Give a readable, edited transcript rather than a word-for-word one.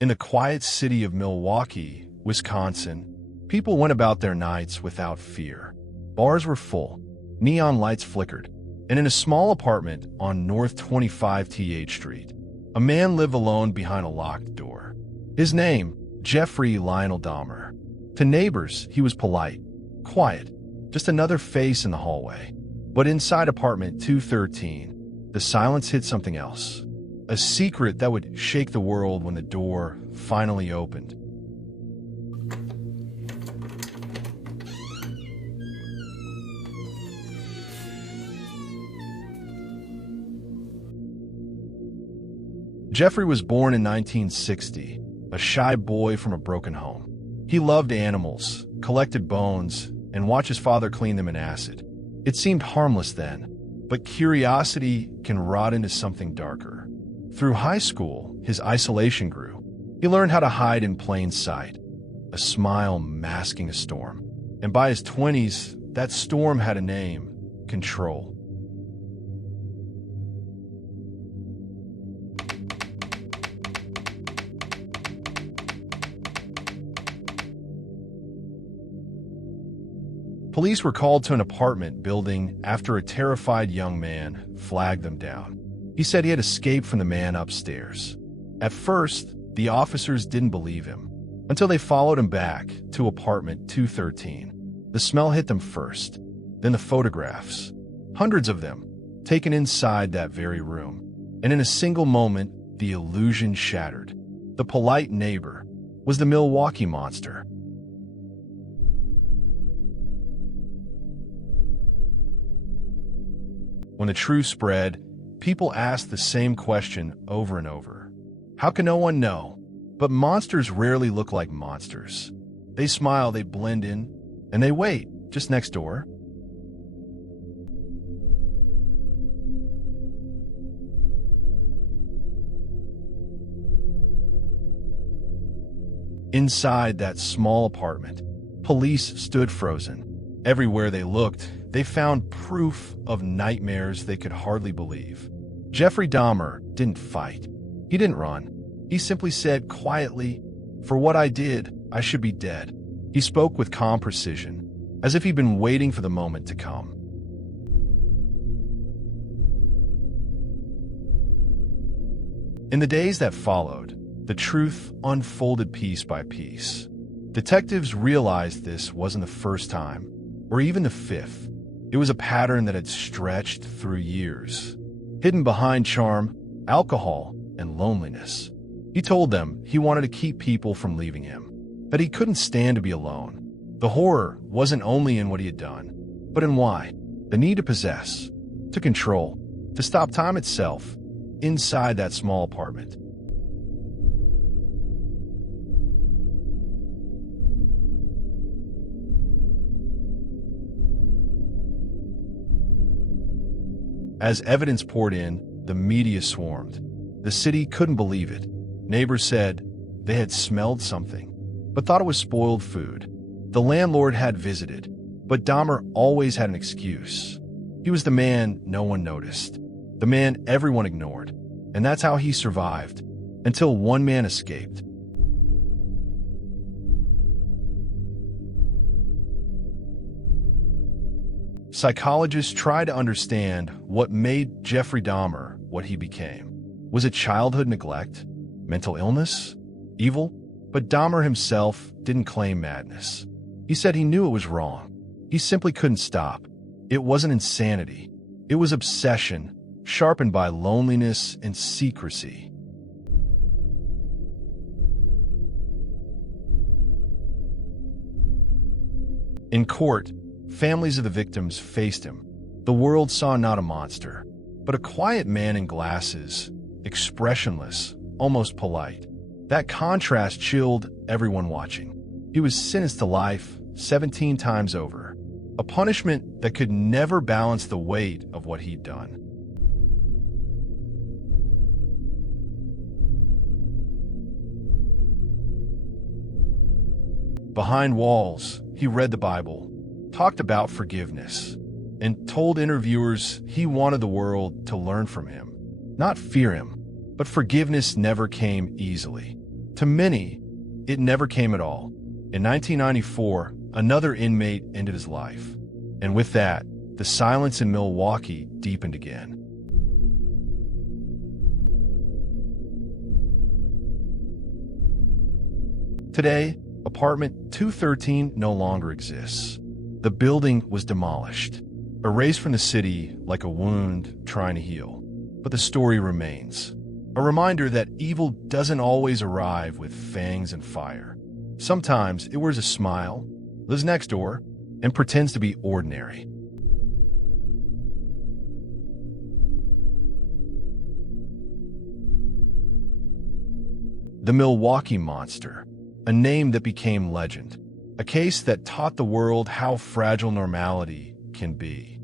In the quiet city of Milwaukee, Wisconsin, people went about their nights without fear. Bars were full, neon lights flickered, and in a small apartment on North 25th Street, a man lived alone behind a locked door. His name, Jeffrey Lionel Dahmer. To neighbors, he was polite, quiet, just another face in the hallway. But inside apartment 213, the silence hid something else. A secret that would shake the world when the door finally opened. Jeffrey was born in 1960, a shy boy from a broken home. He loved animals, collected bones, and watched his father clean them in acid. It seemed harmless then, but curiosity can rot into something darker. Through high school, his isolation grew. He learned how to hide in plain sight, a smile masking a storm. And by his 20s, that storm had a name: control. Police were called to an apartment building after a terrified young man flagged them down. He said he had escaped from the man upstairs. At first, the officers didn't believe him, until they followed him back to apartment 213. The smell hit them first, then the photographs. Hundreds of them, taken inside that very room. And in a single moment, the illusion shattered. The polite neighbor was the Milwaukee monster. When the truth spread, people asked the same question over and over. How can no one know? But monsters rarely look like monsters. They smile, they blend in, and they wait, just next door. Inside that small apartment, police stood frozen. Everywhere they looked, they found proof of nightmares they could hardly believe. Jeffrey Dahmer didn't fight. He didn't run. He simply said quietly, "For what I did, I should be dead." He spoke with calm precision, as if he'd been waiting for the moment to come. In the days that followed, the truth unfolded piece by piece. Detectives realized this wasn't the first time, or even the fifth. It was a pattern that had stretched through years, hidden behind charm, alcohol, and loneliness. He told them he wanted to keep people from leaving him, that he couldn't stand to be alone. The horror wasn't only in what he had done, but in why. The need to possess, to control, to stop time itself, inside that small apartment. As evidence poured in, the media swarmed. The city couldn't believe it. Neighbors said they had smelled something, but thought it was spoiled food. The landlord had visited, but Dahmer always had an excuse. He was the man no one noticed, the man everyone ignored, and that's how he survived, until one man escaped. Psychologists try to understand what made Jeffrey Dahmer what he became. Was it childhood neglect? Mental illness? Evil? But Dahmer himself didn't claim madness. He said he knew it was wrong. He simply couldn't stop. It wasn't insanity. It was obsession, sharpened by loneliness and secrecy. In court, families of the victims faced him. The world saw not a monster, but a quiet man in glasses, expressionless, almost polite. That contrast chilled everyone watching. He was sentenced to life 17 times over, a punishment that could never balance the weight of what he'd done. Behind walls, he read the Bible, talked about forgiveness, and told interviewers he wanted the world to learn from him, not fear him. But forgiveness never came easily. To many, it never came at all. In 1994, another inmate ended his life. And with that, the silence in Milwaukee deepened again. Today, apartment 213 no longer exists. The building was demolished, erased from the city like a wound trying to heal. But the story remains. A reminder that evil doesn't always arrive with fangs and fire. Sometimes it wears a smile, lives next door, and pretends to be ordinary. The Milwaukee Monster, a name that became legend, a case that taught the world how fragile normality can be.